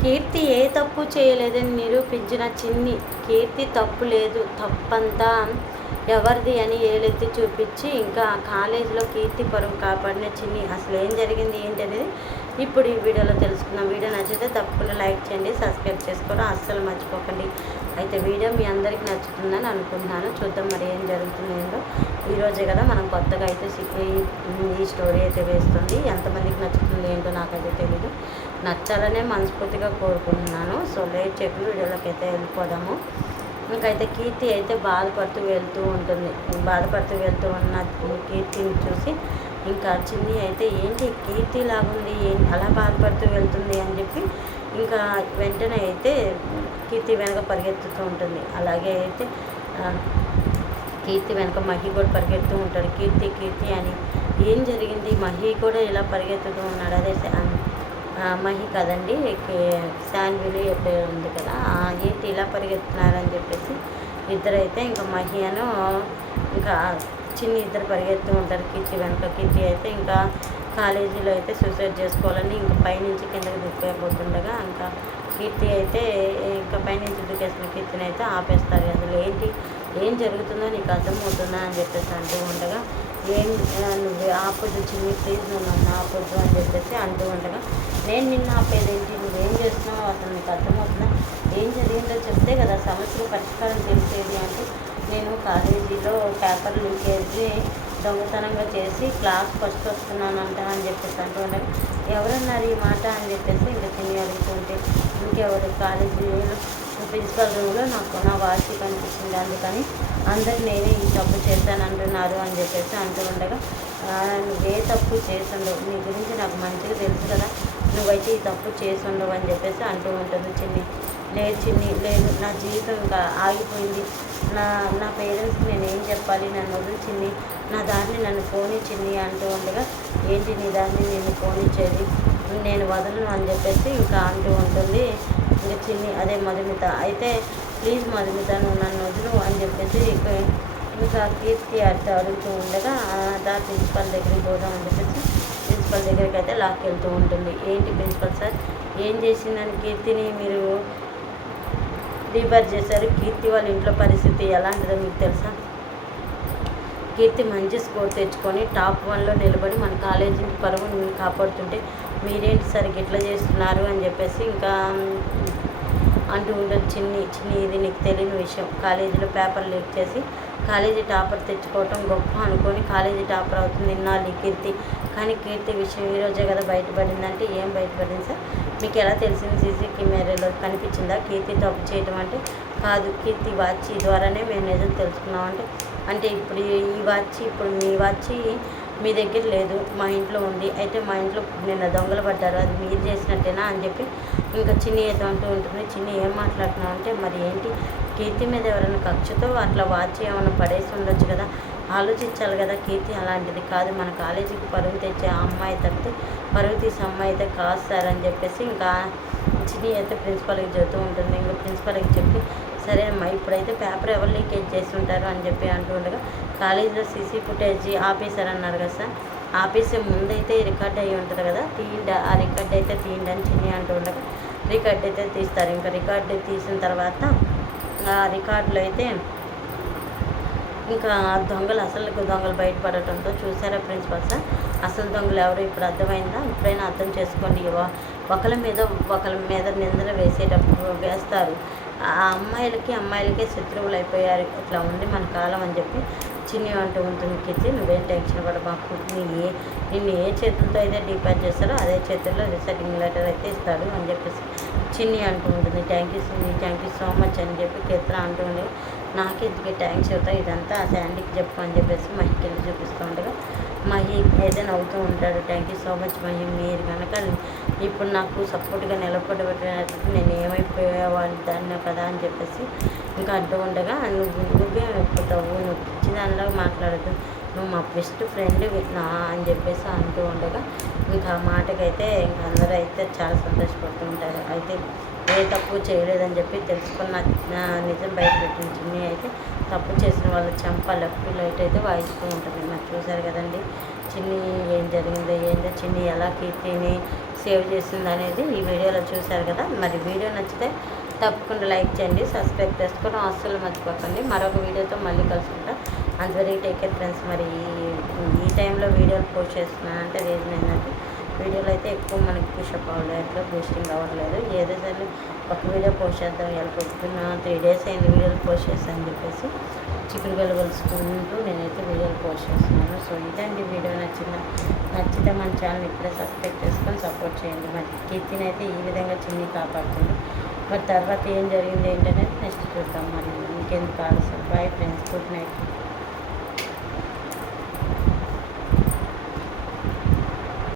కీర్తి ఏ తప్పు చేయలేదని నిరూపించిన చిన్ని. కీర్తి తప్పు లేదు, తప్పంతా ఎవరిది అని ఏలెత్తి చూపించి ఇంకా కాలేజీలో కీర్తి పరువు కాపాడిన చిన్ని. అసలు ఏం జరిగింది ఏంటనేది ఇప్పుడు ఈ వీడియోలో తెలుసుకుందాం. వీడియో నచ్చితే తప్పకుండా లైక్ చేయండి, సబ్స్క్రైబ్ చేసుకోవడం అస్సలు మర్చిపోకండి. అయితే వీడియో మీ అందరికీ నచ్చుతుందని అనుకుంటున్నాను. చూద్దాం మరి ఏం జరుగుతుంది ఏంటో. ఈరోజే కదా మనం కొత్తగా అయితే ఈ స్టోరీ అయితే వేస్తుంది. ఎంతమందికి నచ్చుతుంది ఏంటో నాకైతే తెలీదు. నచ్చాలనే మనస్ఫూర్తిగా కోరుకుంటున్నాను. సో లేట్ చెప్పి వీడియోలోకి అయితే వెళ్ళిపోదాము. ఇంకైతే కీర్తి అయితే బాధపడుతూ వెళ్తూ ఉంటుంది. బాధపడుతూ వెళ్తూ ఉన్న కీర్తిని చూసి ఇంకా చిన్ని అయితే ఏంటి కీర్తి లాగుంది, అలా బాధపడుతూ వెళ్తుంది అని చెప్పి ఇంకా వెంటనే అయితే కీర్తి వెనక పరిగెత్తుతూ ఉంటుంది. అలాగే అయితే కీర్తి వెనక మహి కూడా పరిగెడుతూ ఉంటాడు. కీర్తి కీర్తి అని ఏం జరిగింది, మహి కూడా ఇలా పరిగెత్తుతూ ఉన్నాడు. అదే మహి కదండి, శాన్విలు ఎప్పుడు ఉంది కదా, ఏంటి ఇలా పరిగెత్తున్నారని చెప్పేసి ఇద్దరైతే ఇంకా మహి అను ఇంకా చిన్ని ఇద్దరు పరిగెత్తూ ఉంటారు కీర్తి వెనక. కీర్తి అయితే ఇంకా కాలేజీలో అయితే సూసైడ్ చేసుకోవాలని ఇంకా పైనుంచి కిందకి దిక్కపోతుండగా ఇంకా కీర్తి అయితే ఇంకా పైనుంచి దిక్కేసిన కీర్తిని అయితే ఆపేస్తారు. అసలు ఏం జరుగుతుందో నీకు అర్థమవుతుందా అని చెప్పేసి అంటూ ఉండగా నువ్వు ఆపొద్దు చిన్ని, ప్లీజ్ నువ్వు నన్ను ఆపొద్దు అని చెప్పేసి అంటూ ఉండగా నేను నిన్ను ఆపేదేంటి, నువ్వేం చేస్తున్నావు, అసలు నీకు అర్థమవుతుందా, ఏం జరిగిందో చెప్తే కదా సమస్యలు పరిష్కారం తెలిసేది అంటే నేను కాలేజీలో పేపర్ లీకేజ్ దొంగతనంగా చేసి క్లాస్ ఫస్ట్ వస్తున్నానంట అని చెప్పేసి అంటూ ఉండగా ఎవరన్నారు ఈ మాట అని చెప్పేసి ఇంకా చిన్ని అడుగుతుంటే ఇంకెవరు కాలేజీలో ప్రిన్సిపల్ రూమ్లో నా వాచ్ కనిపించింది, అందుకని అందరు నేనే ఈ తప్పు చేశాను అంటున్నారు అని చెప్పేసి అంటూ ఉండగా నువ్వే తప్పు చేసుండవు, నీ గురించి నాకు మంచిగా తెలుసు కదా, నువ్వైతే ఈ తప్పు చేసుండవు అని చెప్పేసి అంటూ ఉంటుంది చిన్ని. లేదు చిన్ని, లేదు, నా జీవితం ఇంకా ఆగిపోయింది, నా పేరెంట్స్కి నేను ఏం చెప్పాలి, నన్ను వదిలి చిన్ని, నా దాన్ని నన్ను పోనిచ్చింది అంటూ ఉండగా ఏంటి నీ దాన్ని నేను పోనిచ్చేది, నేను వదలను అని చెప్పేసి ఇంకా అంటూ ఉంటుంది ఇంకా చిన్ని. అదే మధుమిత అయితే ప్లీజ్ మధుమిత నువ్వు నన్ను వదులు అని చెప్పేసి ఇంకా కీర్తి అడుగుతూ ఉండగా దా ప్రిన్సిపల్ దగ్గరికి పోదాం అని చెప్పేసి ప్రిన్సిపల్ దగ్గరికి అయితే లాక్కెళ్తూ ఉంటుంది. ఏంటి ప్రిన్సిపల్ సార్ ఏం చేసిందని కీర్తిని మీరు రీబర్ చేశారు, కీర్తి వాళ్ళ ఇంట్లో పరిస్థితి ఎలాంటిదో మీకు తెలుసా, కీర్తి మంచి స్కోర్ తెచ్చుకొని టాప్ 1లో నిలబడి మన కాలేజీకి పరుగుని కాపాడుతుంటే మీరేంటి సార్ ఇట్లా చేస్తున్నారు అని చెప్పేసి ఇంకా అంటూ ఉండదు చిన్ని. ఇది నీకు తెలియని విషయం, కాలేజీలో పేపర్ లీక్ చేసి కాలేజీ టాపర్ తెచ్చుకోవటం గొప్ప అనుకొని కాలేజీ టాపర్ అవుతుంది ఇన్నాళ్ళు కీర్తి, కానీ కీర్తి విషయం ఈరోజే కదా బయటపడిందంటే ఏం బయటపడింది సార్, మీకు ఎలా తెలిసింది, సీసీ కెమెరాలో కనిపించిందా కీర్తి తప్పు చేయటం అంటే, కాదు కీర్తి వాచ్ ద్వారానే మేము నిజం తెలుసుకున్నామంటే, అంటే ఇప్పుడు ఈ వాచ్ ఇప్పుడు మీ వాచ్ మీ దగ్గర లేదు, మా ఇంట్లో ఉంది, అయితే మా ఇంట్లో నిన్న దొంగలు పడ్డారు, అది మీరు చేసినట్టేనా అని చెప్పి ఇంకా చిన్ని అయితే అంటూ ఉంటుంది. చిన్ని ఏం మాట్లాడుతున్నావు అంటే మరి ఏంటి కీర్తి మీద ఎవరైనా కక్షతో అట్లా వాచ్ ఏమైనా పడేసి ఉండొచ్చు కదా, ఆలోచించాలి కదా, కీర్తి అలాంటిది కాదు, మన కాలేజీకి పరువు తెచ్చే అమ్మాయి తప్పితే పరువు తీసే అమ్మాయి అయితే కాదు సార్ అని చెప్పేసి ఇంకా చిన్ని అయితే ప్రిన్సిపల్కి చెబుతూ ఉంటుంది. ఇంకా ప్రిన్సిపల్కి చెప్పి సరే అమ్మా ఇప్పుడైతే పేపర్ ఎవరు లీకేజ్ చేసి ఉంటారు అని చెప్పి అంటూ ఉండగా కాలేజీలో సీసీ ఫుటేజ్ ఆపేశారన్నారు కదా సార్, ఆపేసే ముందైతే రికార్డ్ అయ్యి ఉంటుంది కదా, తీయండి ఆ రికార్డ్ అయితే తీయండి అని చిన్ని అంటూ ఉండగా రికార్డ్ అయితే తీస్తారు. ఇంకా రికార్డు తీసిన తర్వాత ఆ రికార్డులో అయితే ఇంకా అసలు దొంగలు బయటపడటంతో చూసారా ప్రిన్సిపల్ సార్, అసలు దొంగలు ఎవరు ఇప్పుడు అర్థమైందా, ఇప్పుడైనా అర్థం చేసుకోండి, ఒకరి మీద నిందలు వేస్తారు, ఆ అమ్మాయిలకే శత్రువులు అయిపోయారు, ఇట్లా ఉంది మన కాలం అని చెప్పి చిన్ని అంటూ ఉంటుంది. కీర్తి నువ్వేం టెన్షన్ పడబాకు, నిన్ను ఏ చేతులతో అయితే డిపాజ్ చేస్తారో అదే చేతుల్లో రిసెటింగ్ లెటర్ అయితే ఇస్తాడు అని చెప్పేసి చిన్ని అంటూ ఉంటుంది. థ్యాంక్ యూ సో మచ్ అని చెప్పి కీర్తన అంటూ ఉండేది. నాకెందుకు థ్యాంక్స్ చెబుతావు, ఇదంతా ఆ శాండీకి చెప్పు అని చెప్పేసి మహికి వెళ్ళి చూపిస్తూ ఉండగా మహి అయితే నవ్వుతూ ఉంటాడు. Thank you so much Mahi, మీరు కనుక ఇప్పుడు నాకు సపోర్ట్గా నిలబడబెట్టినట్టు నేను ఏమైపోయేవాళ్ళు దాన్ని కదా అని చెప్పేసి ఇంకా అంటూ ఉండగా నువ్వేమైపోతావు, నువ్వు పిచ్చిదానిలాగా మాట్లాడద్దు, నువ్వు మా బెస్ట్ ఫ్రెండ్ నా అని చెప్పేసి అంటూ ఉండగా ఇంకా ఆ మాటకైతే ఇంకా అందరూ అయితే చాలా సంతోషపడుతూ ఉంటారు. అయితే ఏ తప్పు చేయలేదని చెప్పి తెలుసుకున్న నిజం బయటపెట్టిన చిన్ని అయితే తప్పు చేసిన వాళ్ళ చెంప లెఫ్ట్ లైట్ అయితే వాయిస్తూ ఉంటుంది. మరి చూశారు కదండి చిన్ని ఏం జరిగిందో ఏంటో, చిన్ని ఎలా కీర్తిని సేవ్ చేసింది అనేది ఈ వీడియోలో చూశారు కదా. మరి వీడియో నచ్చితే తప్పకుండా లైక్ చేయండి, సబ్స్క్రైబ్ చేసుకోవడం అస్సలు మర్చిపోకండి. మరొక వీడియోతో మళ్ళీ కలుసుకుంటా. అంతవరకు టేక్ కేర్ ఫ్రెండ్స్. మరి ఈ టైంలో వీడియోలు పోస్ట్ చేస్తున్నాను అంటే రీజన్ ఏంటంటే వీడియోలో అయితే ఎక్కువ మనకి పుషప్ అవ్వలేదు, బూస్టింగ్ అవ్వట్లేదు. ఏదో సరే ఒక వీడియో పోస్ట్ చేద్దాం, ఇలా పొద్దున్న 3 days అయింది వీడియోలు పోస్ట్ చేస్తాను అని చెప్పేసి చిక్కుడు కలుసుకుంటూ నేనైతే వీడియోలు పోస్ట్ చేస్తున్నాను. సో ఇదండి వీడియో నచ్చితే మన ఛానల్ ఇప్పుడే సబ్స్క్రైబ్ చేసుకొని సపోర్ట్ చేయండి. మరి కీర్తిని అయితే ఈ విధంగా చిన్ని కాపాడుతుంది. మరి తర్వాత ఏం జరిగింది ఏంటనేది నెక్స్ట్ చూద్దాం. మరి ఇంకెందుకు ఆలస్యం. Bye friends, good night.